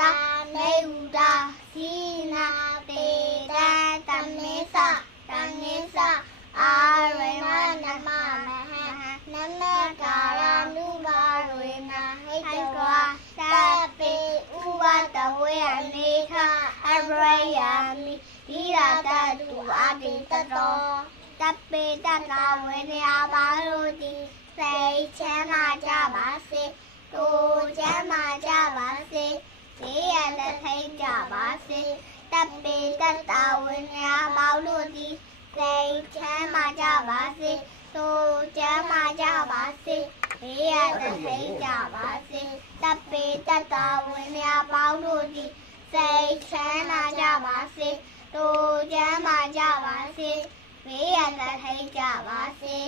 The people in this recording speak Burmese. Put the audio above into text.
တာမေဥတာစီနာပေတံတမေသတငိသအာရေဝနမမဟနမကာရနုဘာရေနာဟိတဝါသပေဥဝတဝေအနေခအဘရယမိဒီရာတတုအာတိတတောတပေတကဝေနယပါလို့ဒီစိတ်ချမ်းသာကြပါစေကိုချမ်းသာကြပါစေဒီရတဲ့ထိတ်ကြပါစေတပေတဝေနယပါလို့ဒီစိတ်ချမ်းသာကြပါစေကိုချမ်းသာကြပါစေဒီရတဲ့ထိတ်ကြပါစေတပေတဝေနယပါလို့ဒီစိတ်ချမ်းသာကြပါစေကိုချမ်းသာကြပါစေဘေးရန်ထိတ်ကြပါစေ